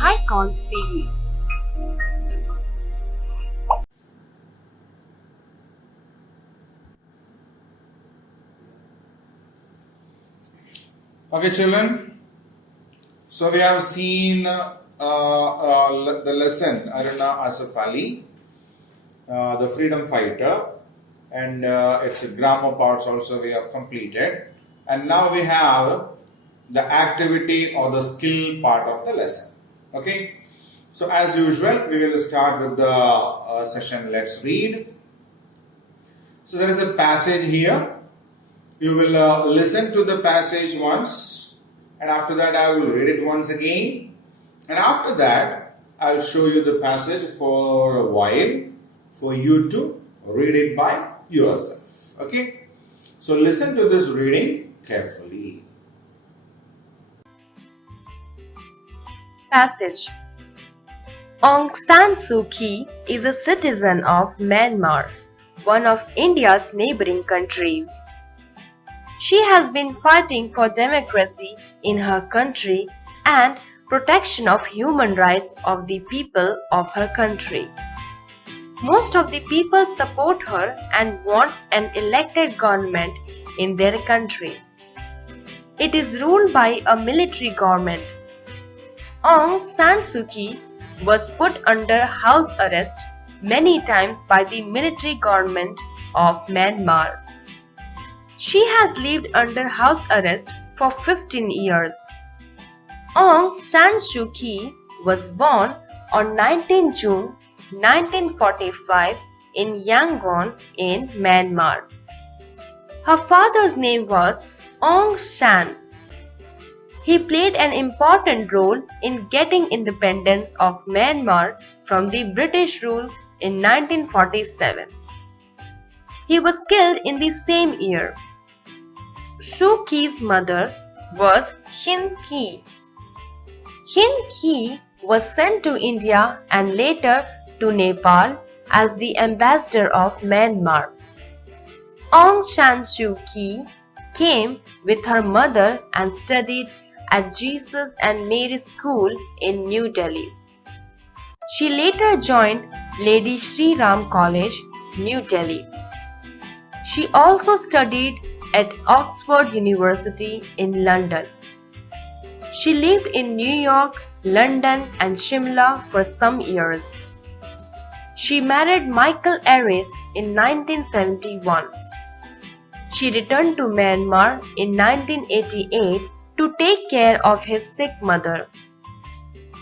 Hicon series. Okay, children. So we have seen the lesson Aruna Asaf Ali, the freedom fighter, and its grammar parts also we have completed. And now we have the activity or the skill part of the lesson. Okay. So as usual, we will start with the session. Let's read. So there is a passage here. You will listen to the passage once, and after that I will read it once again, and after that I will show you the passage for a while for you to read it by yourself. Okay, so listen to this reading carefully. Passage. Aung San Suu Kyi is a citizen of Myanmar, one of India's neighboring countries. She has been fighting for democracy in her country and protection of human rights of the people of her country. Most of the people support her and want an elected government in their country. It is ruled by a military government. Aung San Suu Kyi was put under house arrest many times by the military government of Myanmar. She has lived under house arrest for 15 years. Aung San Suu Kyi was born on 19 June 1945 in Yangon in Myanmar. Her father's name was Aung San. He played an important role in getting independence of Myanmar from the British rule in 1947. He was killed in the same year. Suu Kyi's mother was Hin Kyi. Hin Kyi was sent to India and later to Nepal as the ambassador of Myanmar. Aung San Suu Kyi came with her mother and studied at Jesus and Mary School in New Delhi. She later joined Lady Shri Ram College, New Delhi. She also studied at Oxford University in London. She lived in New York, London and Shimla for some years. She married Michael Aris in 1971. She returned to Myanmar in 1988 to take care of his sick mother.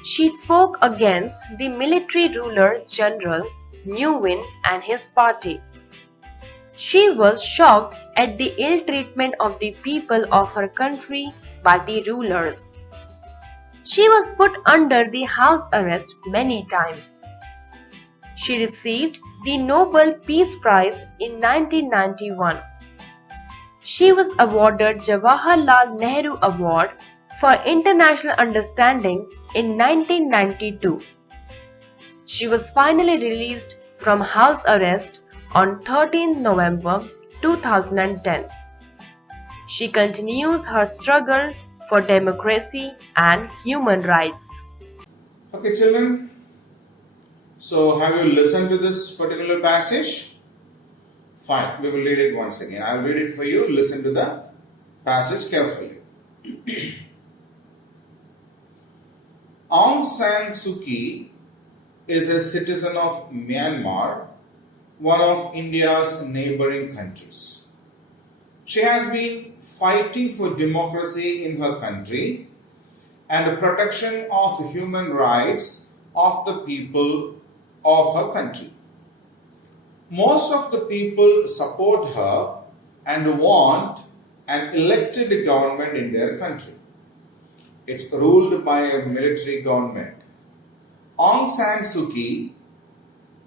She spoke against the military ruler General Nguyen and his party. She was shocked at the ill treatment of the people of her country by the rulers. She was put under the house arrest many times. She received the Nobel Peace Prize in 1991. She was awarded Jawaharlal Nehru Award for International Understanding in 1992. She was finally released from house arrest on 13 November 2010. She continues her struggle for democracy and human rights. Okay, children. So have you listened to this particular passage? Fine, we will read it once again. I will read it for you. Listen to the passage carefully. Aung San Suu Kyi is a citizen of Myanmar, one of India's neighboring countries. She has been fighting for democracy in her country and the protection of human rights of the people of her country. Most of the people support her and want an elected government in their country. It's ruled by a military government. Aung San Suu Kyi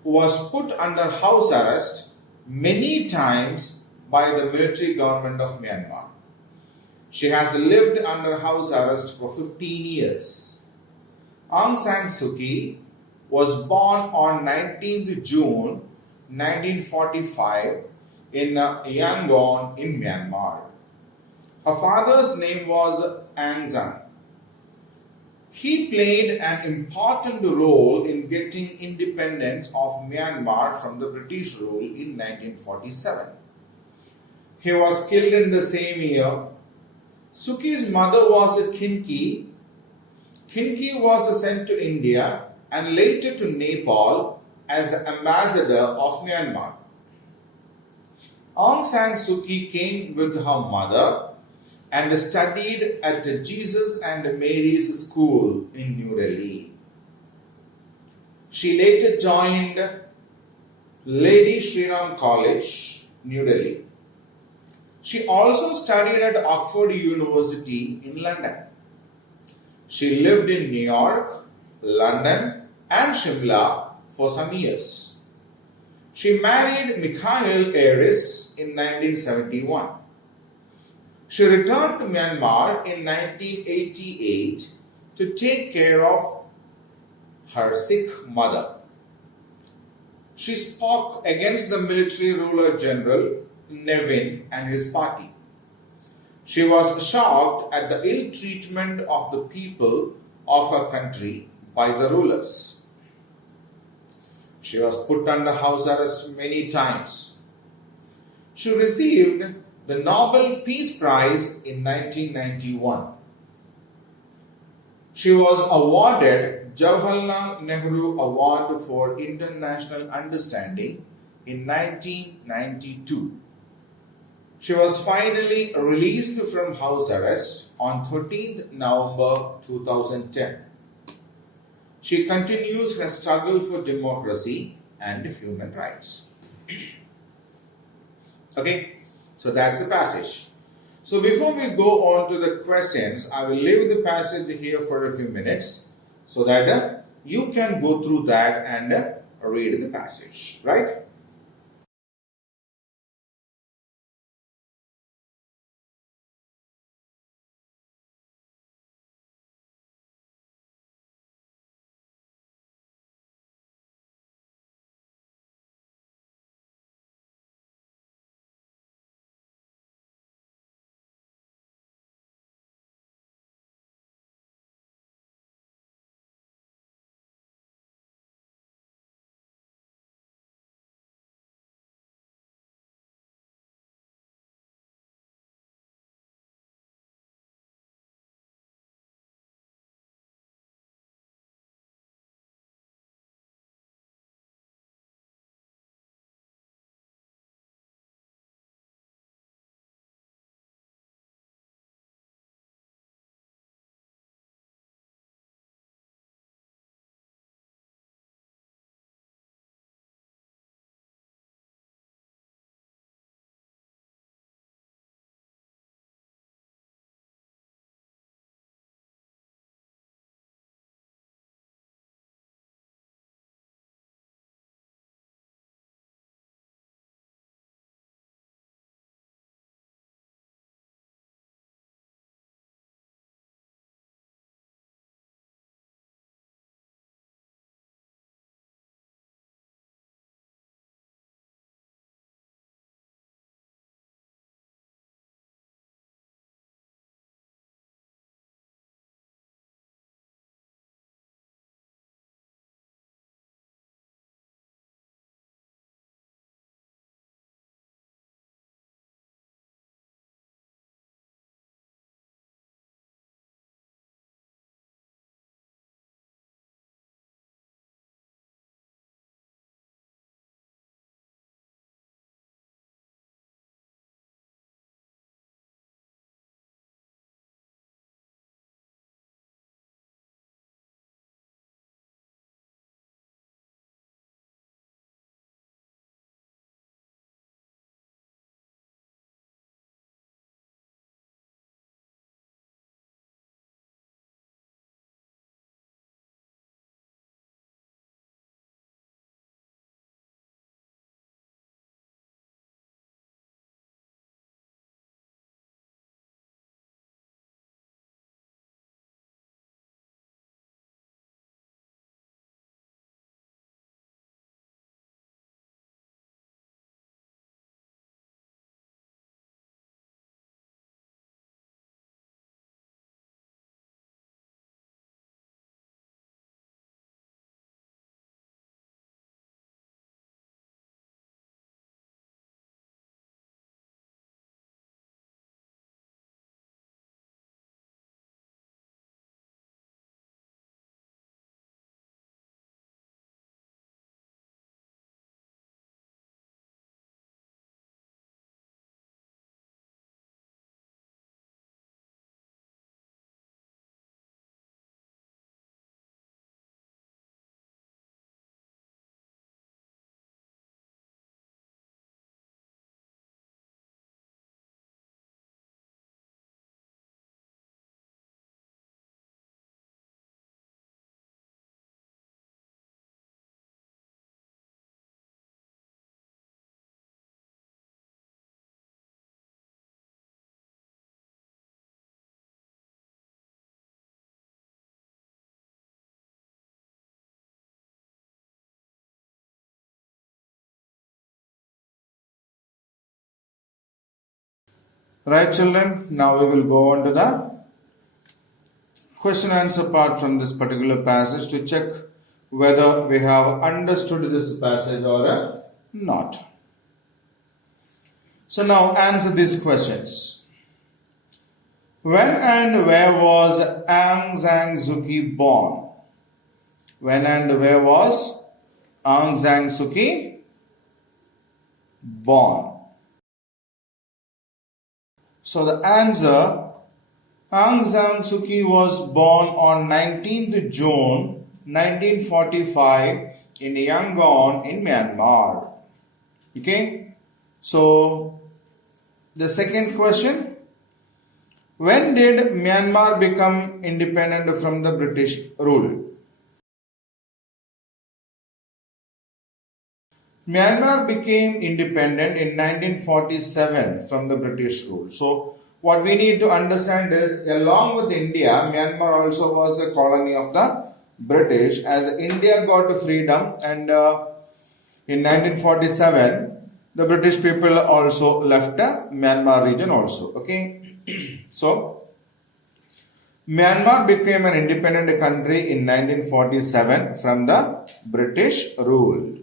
was put under house arrest many times by the military government of Myanmar. She has lived under house arrest for 15 years. Aung San Suu Kyi was born on 19th June 1945 in Yangon in Myanmar. Her father's name was Aung San. He played an important role in getting independence of Myanmar from the British rule in 1947. He was killed in the same year. Suki's mother was a Kinki. Kinki was sent to India and later to Nepal as the ambassador of Myanmar. Aung San Suu Kyi came with her mother and studied at the Jesus and Mary's School in New Delhi. She later joined Lady Shriram College, New Delhi. She also studied at Oxford University in London. She lived in New York, London, and Shimla for some years. She married Mikhail Aris in 1971. She returned to Myanmar in 1988 to take care of her sick mother. She spoke against the military ruler general Nevin and his party. She was shocked at the ill treatment of the people of her country by the rulers. She was put under house arrest many times. She received the Nobel Peace Prize in 1991. She was awarded Jawaharlal Nehru Award for International Understanding in 1992. She was finally released from house arrest on 13th November 2010. She continues her struggle for democracy and human rights. Okay, so that's the passage. So before we go on to the questions, I will leave the passage here for a few minutes so that you can go through that and read the passage, right? Right, children? Now we will go on to the question answer part from this particular passage to check whether we have understood this passage or not. So now answer these questions. When and where was Aung San Suu Kyi born? When and where was Aung San Suu Kyi born? So the answer, Aung San Suu Kyi was born on 19th June 1945 in Yangon in Myanmar. Okay. So the second question, when did Myanmar become independent from the British rule? Myanmar became independent in 1947 from the British rule. So what we need to understand is, along with India, Myanmar also was a colony of the British. As India got freedom, and in 1947 the British people also left the Myanmar region also. Okay. So Myanmar became an independent country in 1947 from the British rule.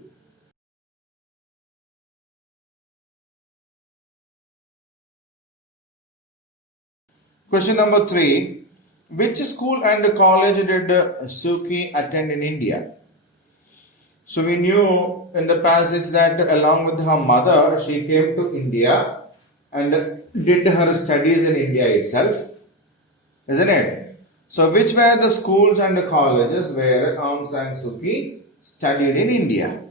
Question number 3. Which school and college did Suu Kyi attend in India? So we knew in the passage that along with her mother, she came to India and did her studies in India itself, isn't it? So which were the schools and colleges where Aung San Suu Kyi studied in India?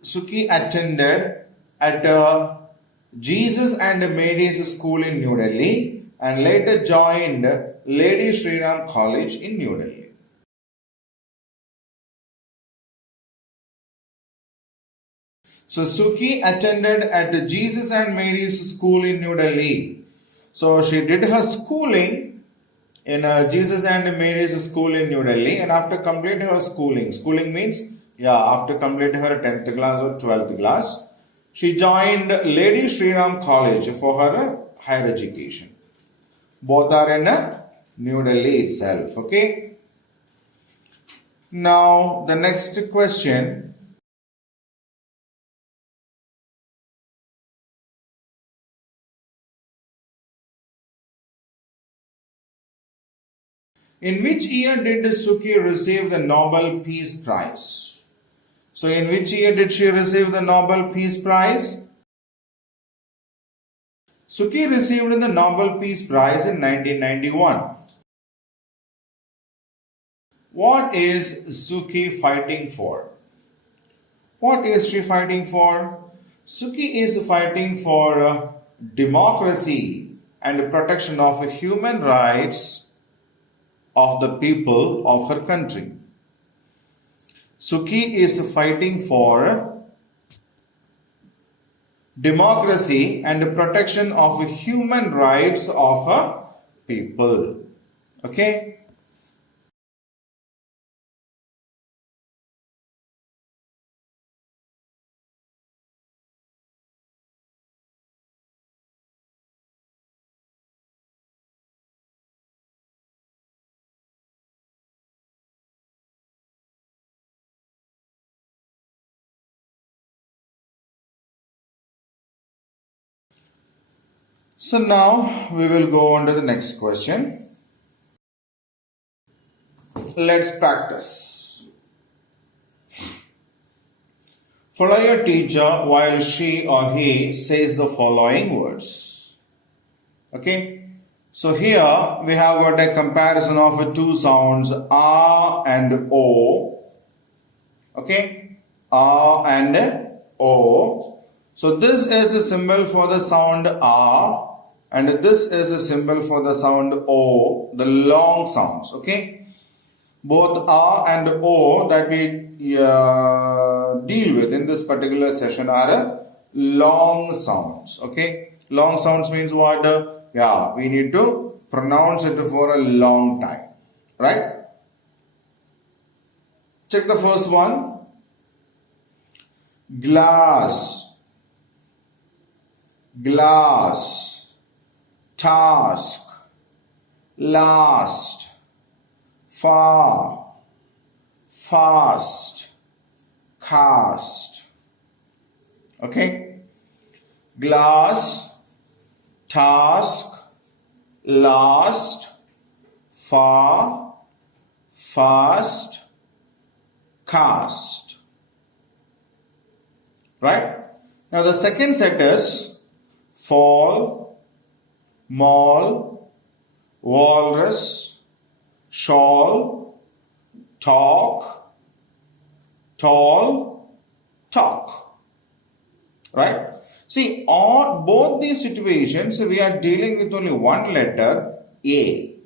Suu Kyi attended at Jesus and Mary's School in New Delhi and later joined Lady Shri Ram College in New Delhi. So Suu Kyi attended at Jesus and Mary's School in New Delhi. So she did her schooling in Jesus and Mary's School in New Delhi, and after completing her schooling means, after completing her 10th class or 12th class, she joined Lady Shri Ram College for her higher education. Both are in New Delhi itself. Okay. Now the next question. In which year did Suu Kyi receive the Nobel Peace Prize? So in which year did she receive the Nobel Peace Prize? Suu Kyi received the Nobel Peace Prize in 1991. What is Suu Kyi fighting for? What is she fighting for? Suu Kyi is fighting for democracy and protection of human rights of the people of her country. Suu Kyi is fighting for democracy and protection of human rights of her people. Okay. So now we will go on to the next question. Let's practice. Follow your teacher while she or he says the following words. Okay. So here we have got a comparison of two sounds, A and O. Okay. A and O. So this is a symbol for the sound A, and this is a symbol for the sound O, the long sounds. Okay. Both A and O that we deal with in this particular session are long sounds. Okay. Long sounds means what? We need to pronounce it for a long time. Right? Check the first one. Glass. glass, task, last, far, fast, cast. Okay? Glass, task, last, far, fast, cast. Right? Now the second set is fall, mall, walrus, shawl, talk, tall, talk. Right? See, on both these situations, we are dealing with only one letter, A.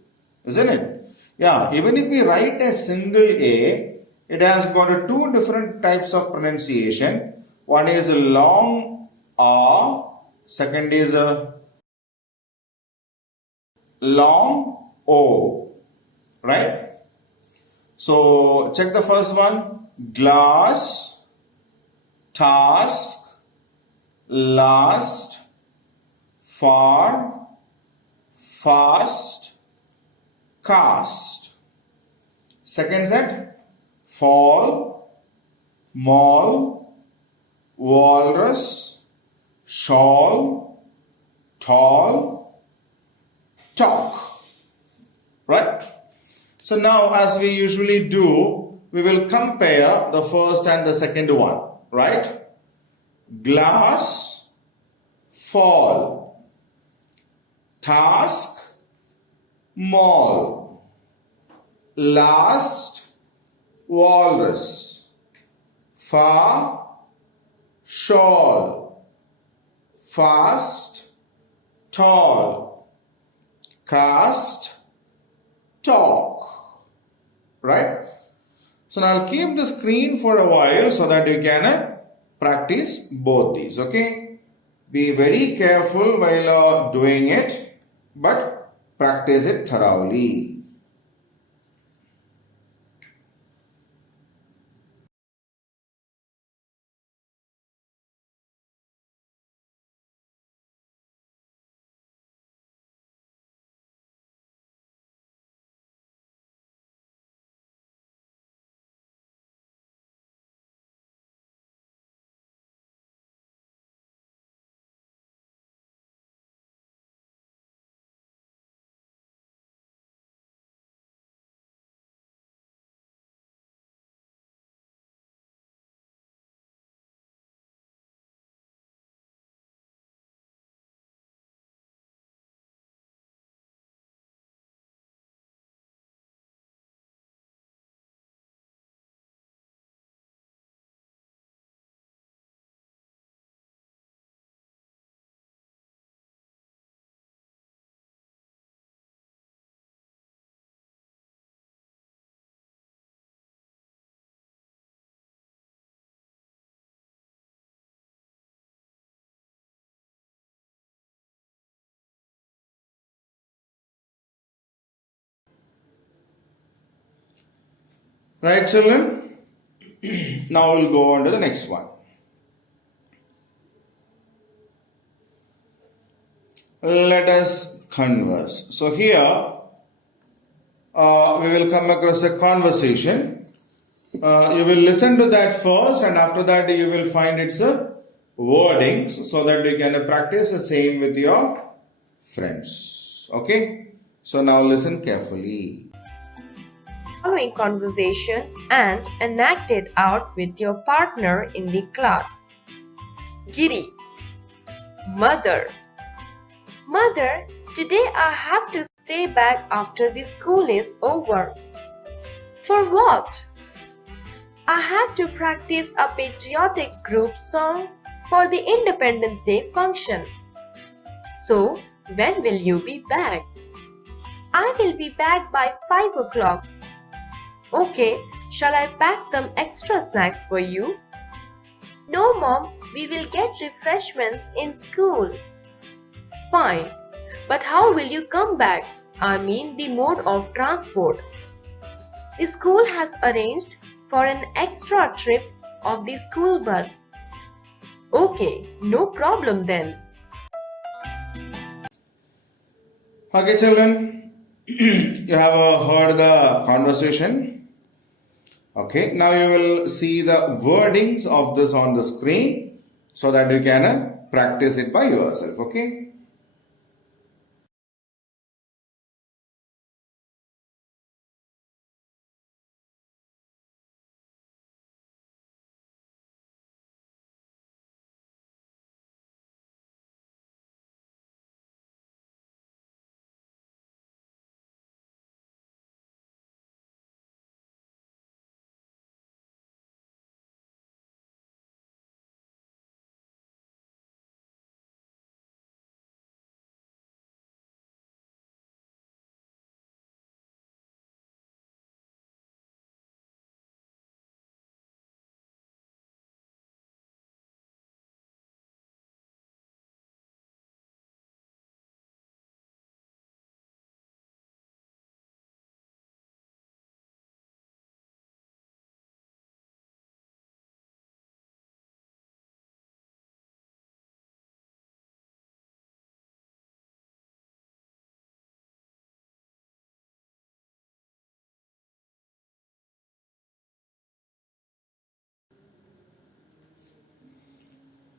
Isn't it? Yeah, even if we write a single A, it has got two different types of pronunciation. One is a long A, second is a long O. Right? So, check the first one. Glass, task, last, far, fast, cast. Second set, fall, mall, walrus, shawl, tall, talk. Right? So now as we usually do, we will compare the first and the second one. Right? Glass, fall, task, mall, last, walrus, far, shawl, fast, tall, cast, talk. Right? So now I'll keep the screen for a while so that you can practice both these. Okay? Be very careful while doing it, but practice it thoroughly. Right, children? Now we'll go on to the next one. Let us converse. So here we will come across a conversation. You will listen to that first, and after that you will find its wordings so that you can practice the same with your friends. Okay? So now listen carefully. Following conversation and enact it out with your partner in the class. Giri. Mother. Mother, today I have to stay back after the school is over. For what? I have to practice a patriotic group song for the Independence Day function. So, when will you be back? I will be back by 5 o'clock. Okay, shall I pack some extra snacks for you? No, Mom, we will get refreshments in school. Fine, but how will you come back? I mean the mode of transport. The school has arranged for an extra trip of the school bus. Okay, no problem then. Okay, children, you have heard the conversation. Okay, now you will see the wordings of this on the screen so that you can practice it by yourself. Okay.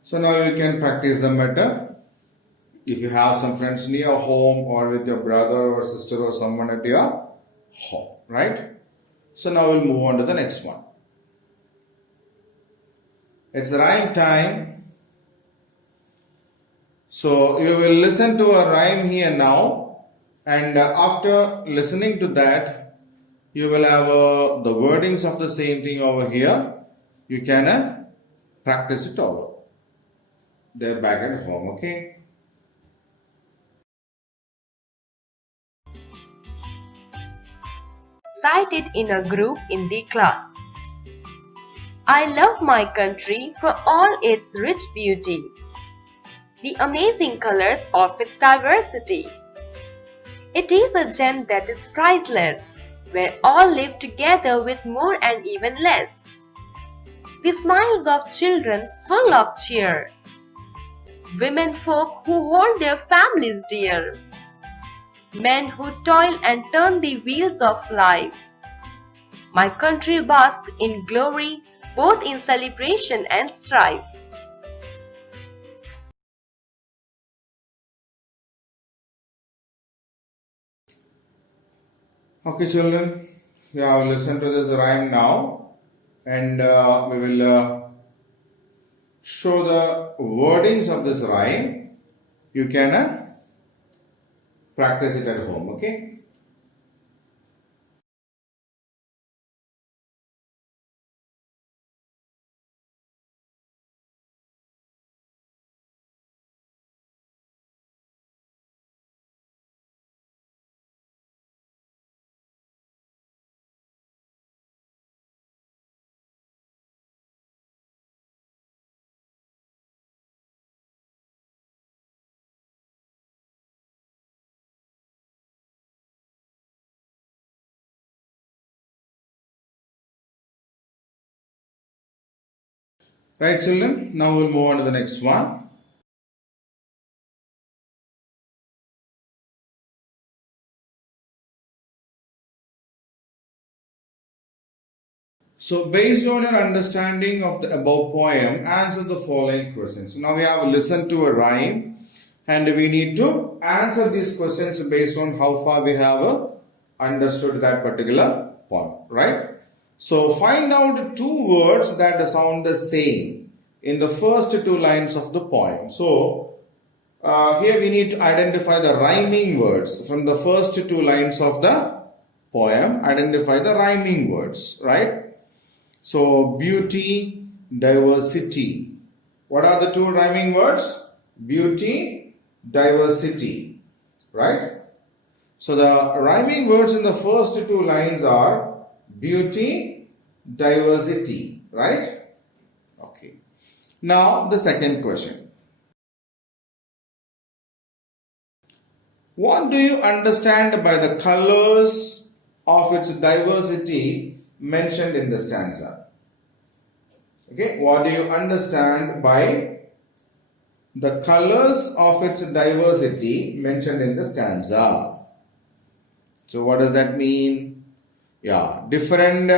So now you can practice them better. If you have some friends near home or with your brother or sister or someone at your home, right? So now we'll move on to the next one. It's rhyme time. So you will listen to a rhyme here now, and after listening to that, you will have the wordings of the same thing over here. You can practice it over there back at home, okay? Cite it in a group in the class. I love my country for all its rich beauty, the amazing colors of its diversity. It is a gem that is priceless, where all live together with more and even less. The smiles of children full of cheer, women folk who hold their families dear, men who toil and turn the wheels of life. My country basks in glory, both in celebration and strife. Okay, children, you have listened to this rhyme now, and we will show the wordings of this rhyme. You can practice it at home, okay? Right, children, now we'll move on to the next one. So, based on your understanding of the above poem, answer the following questions. So now we have listened to a rhyme, and we need to answer these questions based on how far we have understood that particular poem, right? So, find out two words that sound the same in the first two lines of the poem. So, here we need to identify the rhyming words from the first two lines of the poem. Identify the rhyming words, right? So, beauty, diversity. What are the two rhyming words? Beauty, diversity, right? So, the rhyming words in the first two lines are beauty, diversity, right? Okay. Now, the second question. What do you understand by the colors of its diversity mentioned in the stanza? Okay, what do you understand by the colors of its diversity mentioned in the stanza. So what does that mean? Yeah, different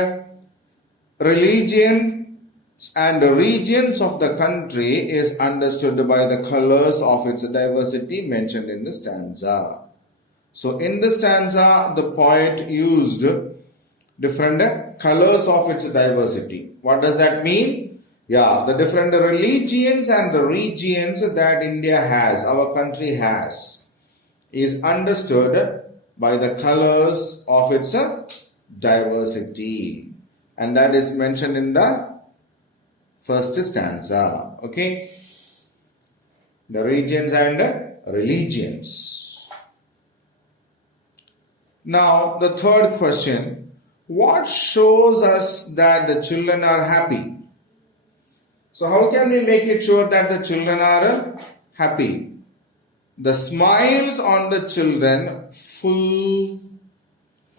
religions and regions of the country is understood by the colors of its diversity mentioned in the stanza. So in the stanza, the poet used different colors of its diversity. What does that mean? Yeah, the different religions and the regions that India has, our country has, is understood by the colors of its diversity. And that is mentioned in the first stanza. Okay? The regions and religions. Now, the third question. What shows us that the children are happy? So, how can we make it sure that the children are happy? The smiles on the children full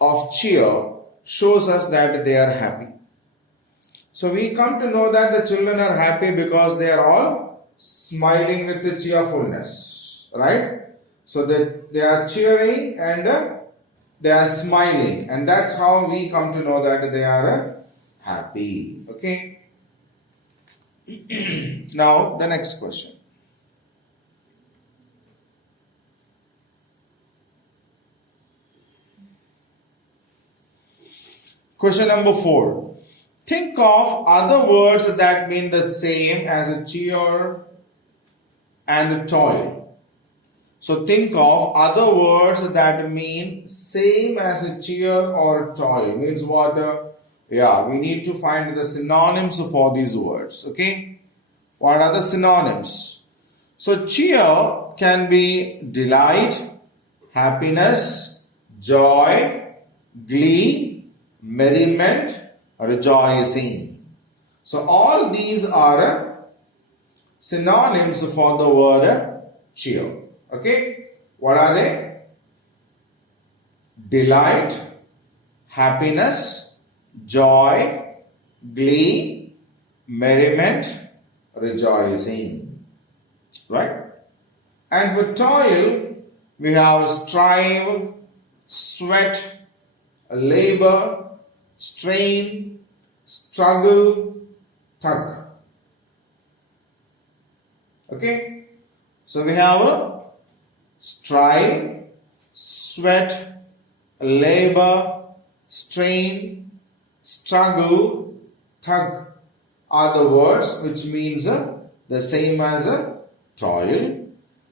of cheer shows us that they are happy. So we come to know that the children are happy because they are all smiling with the cheerfulness, right? So they are cheering and they are smiling, and that's how we come to know that they are happy. Okay. Now the next question. Question number 4. Think of other words that mean the same as a cheer and a toil. So think of other words that mean same as a cheer or toil. Means what? Yeah, we need to find the synonyms for these words. Okay. What are the synonyms? So cheer can be delight, happiness, joy, glee, merriment, rejoicing. So all these are synonyms for the word cheer. Okay, what are they? Delight, happiness, joy, glee, merriment, rejoicing. Right? And for toil, we have strive, sweat, labor, strain, struggle, tug. Okay, so we have a strive, sweat, labor, strain, struggle, tug are the words which means the same as a toil,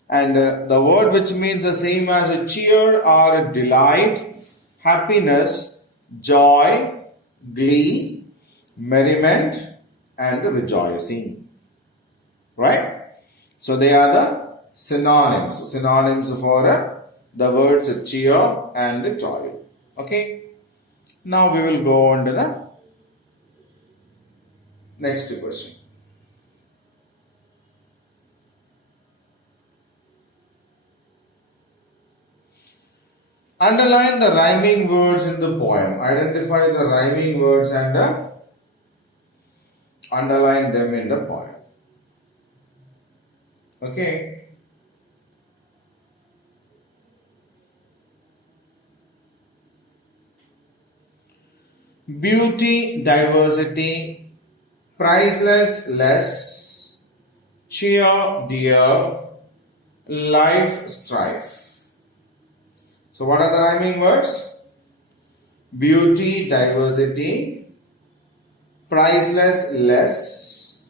and the word which means the same as a cheer are delight, happiness, joy, glee, merriment, and rejoicing. Right? So they are the synonyms for the words cheer and toil. Okay? Now we will go on to the next question. Underline the rhyming words in the poem. Identify the rhyming words and underline them in the poem. Okay. Beauty, diversity, priceless, less, cheer, dear, life, strife. So what are the rhyming words? Beauty, diversity, priceless, less,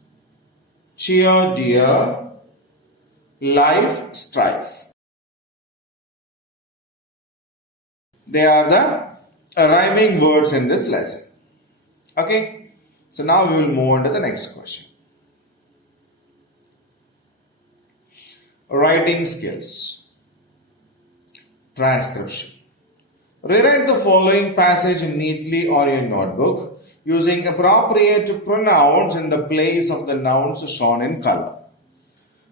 cheer, dear, life, strife. They are the rhyming words in this lesson. Okay. So now we will move on to the next question. Writing skills. Transcription. Rewrite the following passage neatly on your notebook using appropriate pronouns in the place of the nouns shown in color.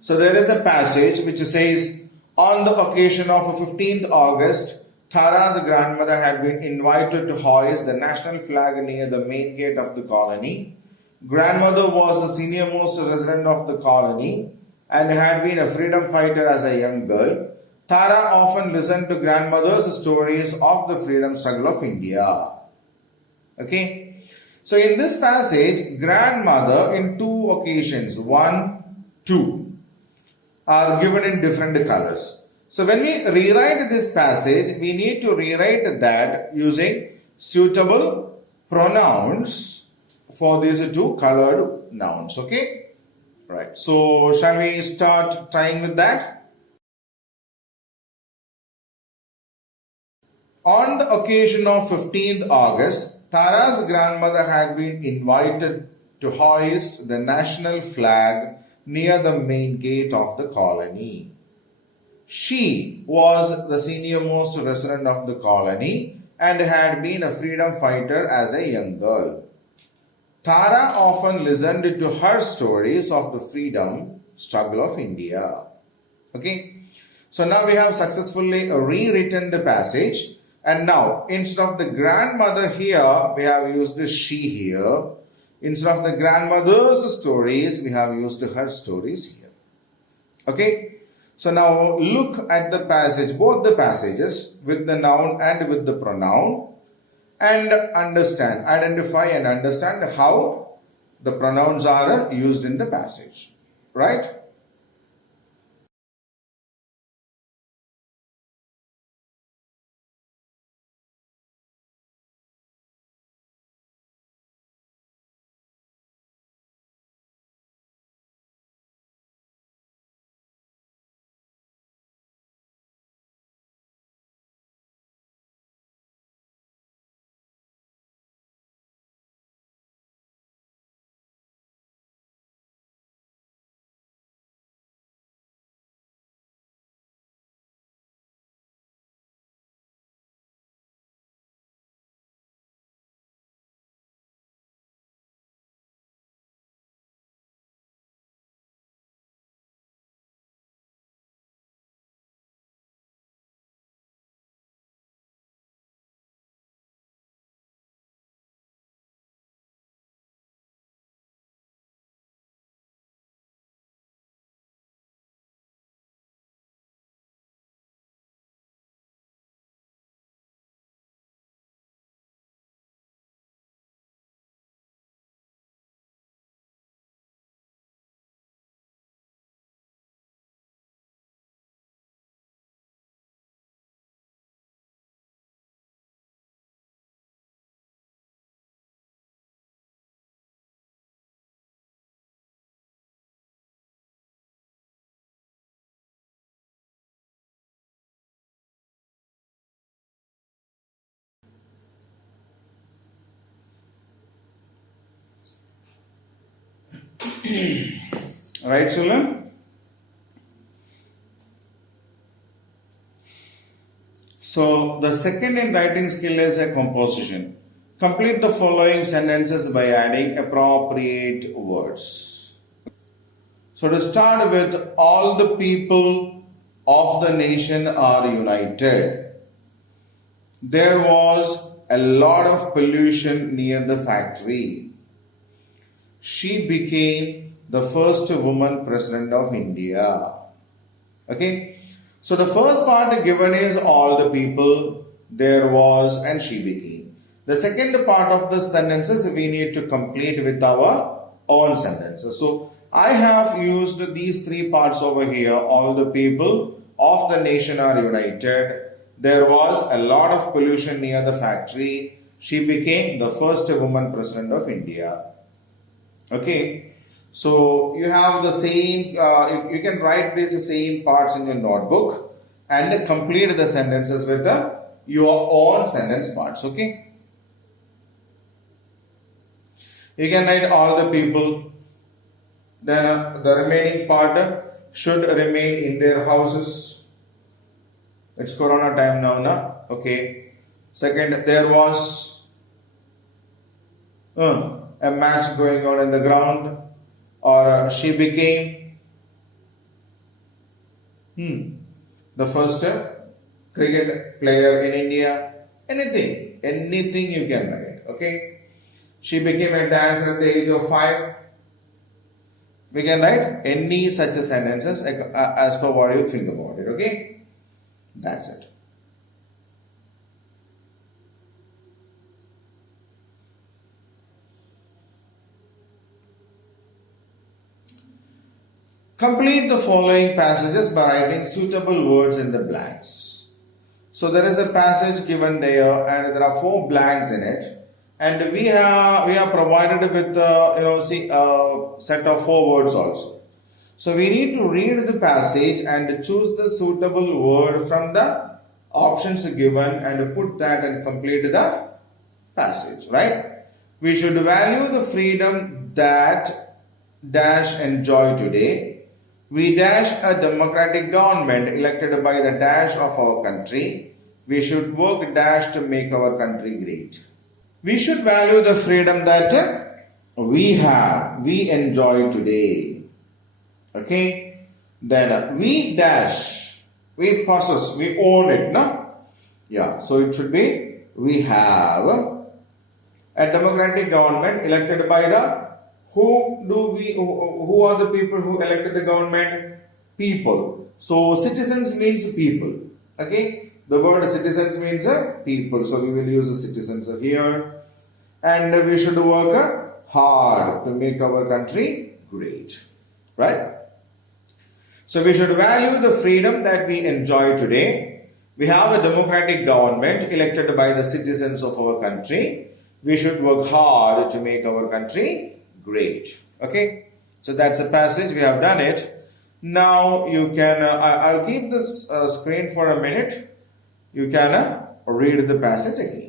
So there is a passage which says, on the occasion of 15th August, Tara's grandmother had been invited to hoist the national flag near the main gate of the colony. Grandmother was the senior-most resident of the colony and had been a freedom fighter as a young girl, Tara often listened to grandmother's stories of the freedom struggle of India. Okay. So in this passage, grandmother in two occasions, 1, 2, are given in different colors. So when we rewrite this passage, we need to rewrite that using suitable pronouns for these two colored nouns. Okay. Right. So shall we start trying with that? On the occasion of 15th August, Tara's grandmother had been invited to hoist the national flag near the main gate of the colony. She was the senior-most resident of the colony and had been a freedom fighter as a young girl. Tara often listened to her stories of the freedom struggle of India. Okay, so now we have successfully rewritten the passage. And now, instead of the grandmother here, we have used the she here. Instead of the grandmother's stories, we have used her stories here. Okay. So now look at the passage, both the passages with the noun and with the pronoun, and understand, identify and understand how the pronouns are used in the passage. Right? Right, children? So the second in writing skill is a composition. Complete the following sentences by adding appropriate words. So to start with, all the people of the nation are united. There was a lot of pollution near the factory. She became the first woman president of India. Okay. So the first part given is all the people, there was, and she became. The second part of the sentences we need to complete with our own sentences. So I have used these three parts over here. All the people of the nation are united. There was a lot of pollution near the factory. She became the first woman president of India. Okay. So you have the same, you can write these same parts in your notebook and complete the sentences with your own sentence parts. Okay. You can write all the people. Then the remaining part should remain in their houses. It's Corona time now, na? Okay. Second, there was a match going on in the ground. Or she became the first cricket player in India. Anything you can write. Okay. She became a dancer at the age of 5. We can write any such sentences as per what you think about it. Okay, that's it. Complete the following passages by writing suitable words in the blanks. So there is a passage given there, and there are 4 blanks in it, and we are provided with a set of 4 words also. So we need to read the passage and choose the suitable word from the options given and put that and complete the passage, right? We should value the freedom that dash enjoy today. We dash a democratic government elected by the dash of our country. We should work dash to make our country great. We should value the freedom that we enjoy today. Okay. Then we dash, we possess, we own it, no? Yeah. So it should be we have a democratic government elected by the who are the people who elected the government? People. So citizens means people. Okay. The word citizens means people. So we will use the citizens here. And we should work hard to make our country great. Right? So we should value the freedom that we enjoy today. We have a democratic government elected by the citizens of our country. We should work hard to make our country great. Okay, so that's a passage. We have done it. Now you can I'll keep this screen for a minute. You can read the passage again.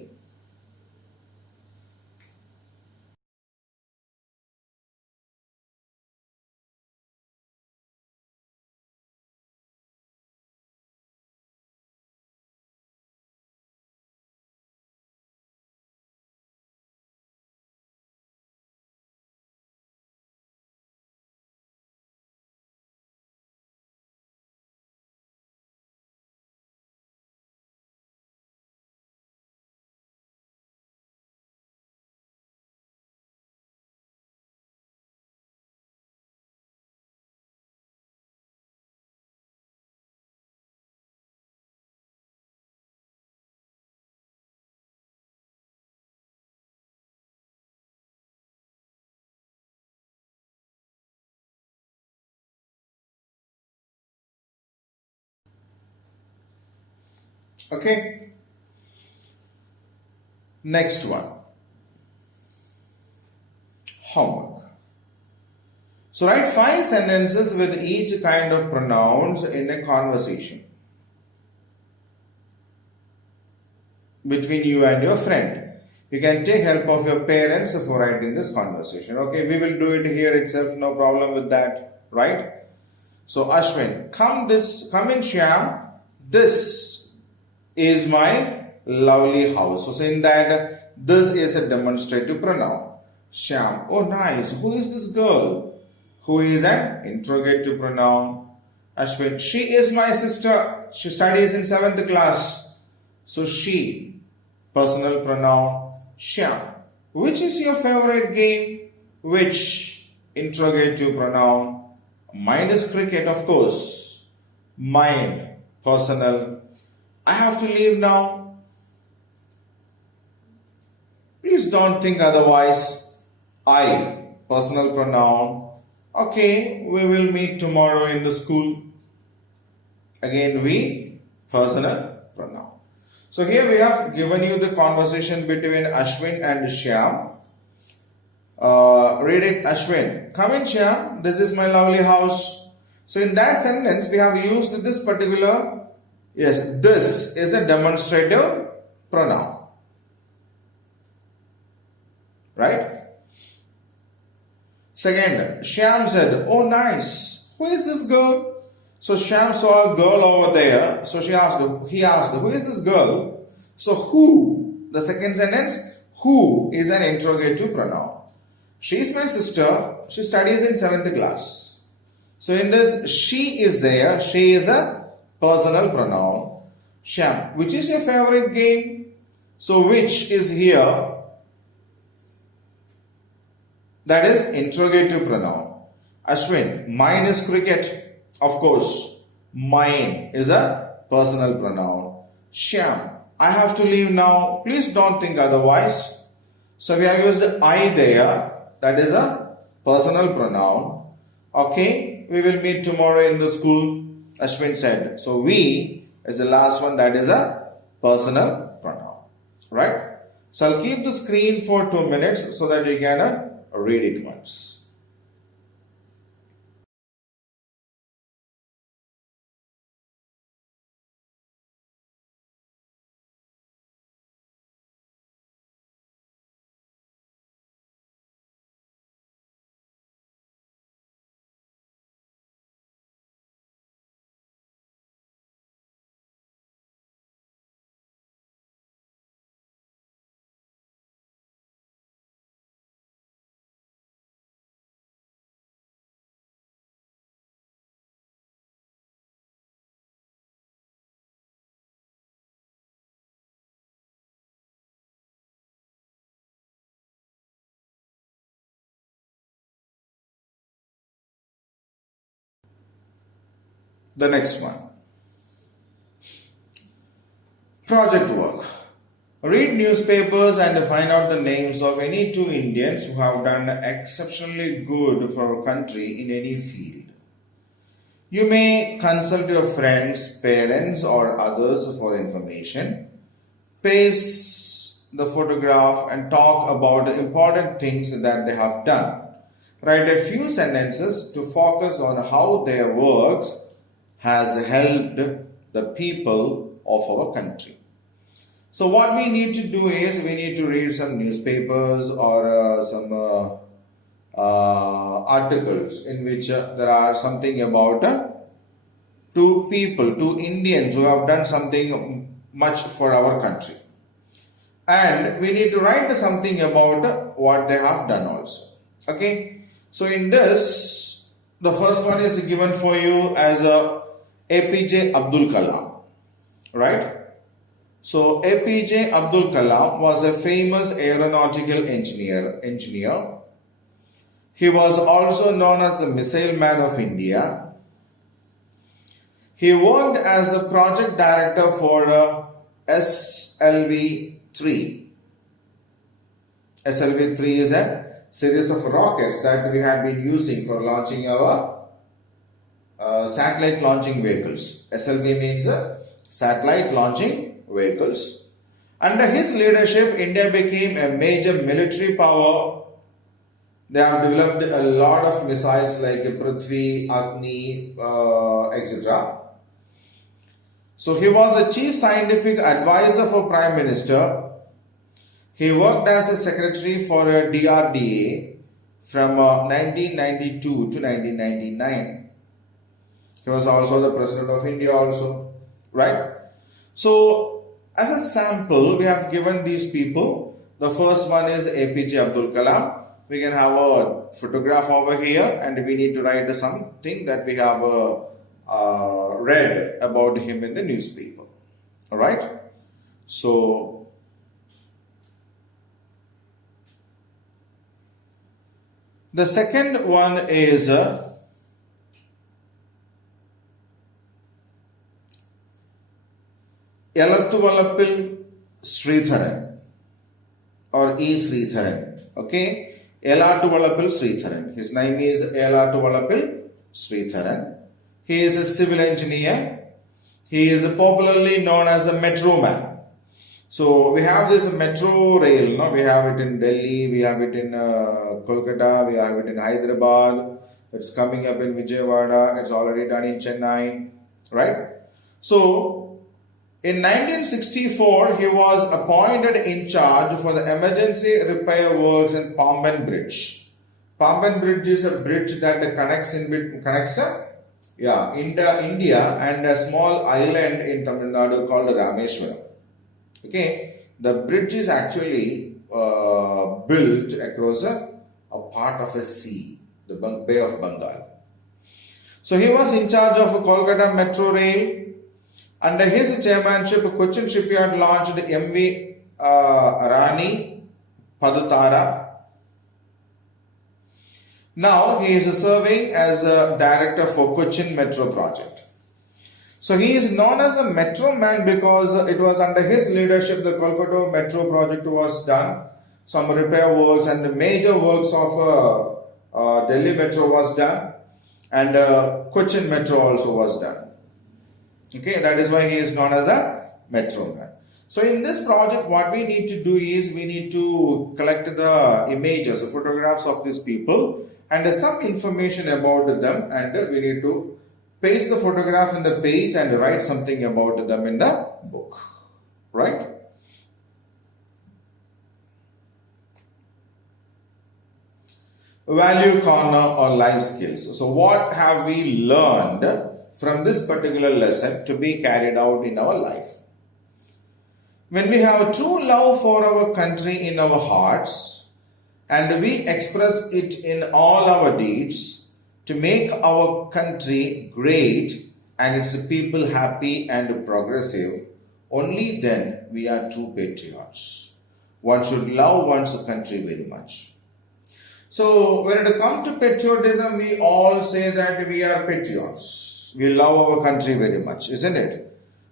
Okay, next one, homework. So write 5 sentences with each kind of pronouns in a conversation between you and your friend. You can take help of your parents for writing this conversation. Okay, we will do it here itself, no problem with that, right? So Ashwin, come in Shyam, this is my lovely house. So saying that this is a demonstrative pronoun. Shyam, oh nice, who is this girl? Who is an interrogative pronoun. Ashwin, she is my sister. She studies in 7th class. So she, personal pronoun. Shyam, which is your favorite game? Which, interrogative pronoun. Mine is cricket, of course. Mine, personal. I have to leave now. Please don't think otherwise. I, personal pronoun. Okay, we will meet tomorrow in the school. Again, we, personal pronoun. So here we have given you the conversation between Ashwin and Shyam. Read it, Ashwin. Come in, Shyam. This is my lovely house. So in that sentence, we have used this particular, yes, this is a demonstrative pronoun. Right? Second, Shyam said, oh nice, who is this girl? So Shyam saw a girl over there. So he asked, who is this girl? So who, the second sentence, who is an interrogative pronoun. She is my sister. She studies in 7th class. So in this, she is there. She is a personal pronoun. Shyam, which is your favorite game? So which is here? That is interrogative pronoun. Ashwin, mine is cricket. Of course, mine is a personal pronoun. Shyam, I have to leave now. Please don't think otherwise. So we have used I there. That is a personal pronoun. Okay, we will meet tomorrow in the school, Ashwin said. So we is the last one, that is a personal pronoun. Right? So I'll keep the screen for 2 minutes so that you can read it once. The next one. Project work. Read newspapers and find out the names of any two Indians who have done exceptionally good for our country in any field. You may consult your friends, parents, or others for information. Paste the photograph and talk about the important things that they have done. Write a few sentences to focus on how their works has helped the people of our country. So what we need to do is we need to read some newspapers or some articles in which there are something about two people, two Indians who have done something much for our country. And we need to write something about what they have done also. Okay. So in this, the first one is given for you as APJ Abdul Kalam. Right. So APJ Abdul Kalam was a famous aeronautical engineer. He was also known as the Missile Man of India. He worked as a project director for SLV-3. SLV-3 is a series of rockets that we have been using for launching our satellite launching vehicles. SLV means satellite launching vehicles. Under his leadership, India became a major military power. They have developed a lot of missiles like Prithvi, Agni, etc. So he was a chief scientific advisor for Prime Minister. He worked as a secretary for DRDA from 1992 to 1999. He was also the President of India also, right? So as a sample, we have given these people. The first one is APJ Abdul Kalam. We can have a photograph over here and we need to write something that we have read about him in the newspaper. Alright. So the second one is Elattuvalapil Sridharan or E. Sridharan. Okay, Elattuvalapil Sridharan. His name is Elattuvalapil Sridharan. He is a civil engineer. He is popularly known as the Metro Man. So we have this metro rail. No? We have it in Delhi. We have it in Kolkata. We have it in Hyderabad. It's coming up in Vijayawada. It's already done in Chennai. Right? So in 1964, he was appointed in charge for the emergency repair works in Pamban Bridge. Pamban Bridge is a bridge that connects India and a small island in Tamil Nadu called Rameshwaram. Okay, the bridge is actually built across a part of a sea, the Bay of Bengal. So he was in charge of Kolkata Metro Rail. Under his chairmanship, Cochin Shipyard launched MV Rani Padutara. Now he is serving as a director for Cochin Metro project. So he is known as a metro man because it was under his leadership the Kolkata Metro project was done. Some repair works and the major works of Delhi Metro was done, and Cochin Metro also was done. Okay, that is why he is known as a metro man. So in this project, what we need to do is we need to collect the images, the photographs of these people and some information about them, and we need to paste the photograph in the page and write something about them in the book, right? Value corner or life skills. So what have we learned from this particular lesson to be carried out in our life? When we have true love for our country in our hearts and we express it in all our deeds to make our country great and its people happy and progressive, only then we are true patriots. One should love one's country very much. So when it comes to patriotism, we all say that we are patriots. We love our country very much, isn't it?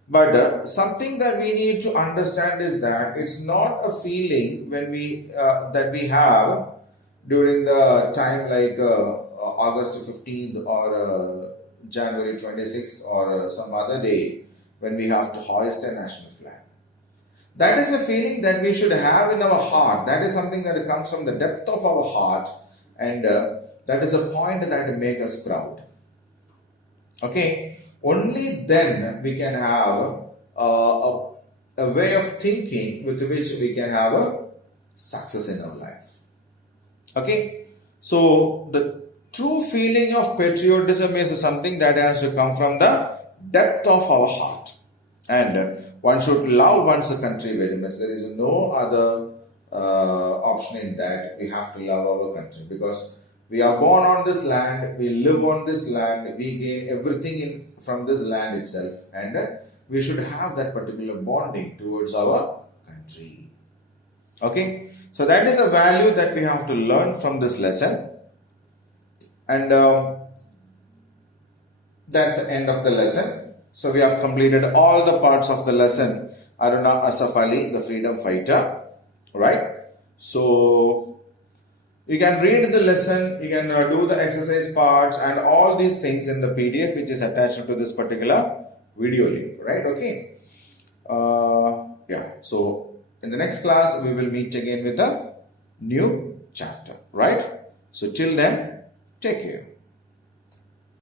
But something that we need to understand is that it's not a feeling when we that we have during the time like August 15th or January 26th or some other day when we have to hoist a national flag. That is a feeling that we should have in our heart. That is something that comes from the depth of our heart, and that is a point that makes us proud. Okay, only then we can have a way of thinking with which we can have a success in our life. Okay, so the true feeling of patriotism is something that has to come from the depth of our heart, and one should love one's country very much. There is no other option in that. We have to love our country because we are born on this land, we live on this land, we gain everything from this land itself, and we should have that particular bonding towards our country. Okay, so that is a value that we have to learn from this lesson, and that's the end of the lesson. So we have completed all the parts of the lesson. Aruna Asaf Ali, the freedom fighter, right? So you can read the lesson, you can do the exercise parts and all these things in the PDF which is attached to this particular video link, right? Okay. Yeah. So in the next class, we will meet again with a new chapter, right? So till then, take care.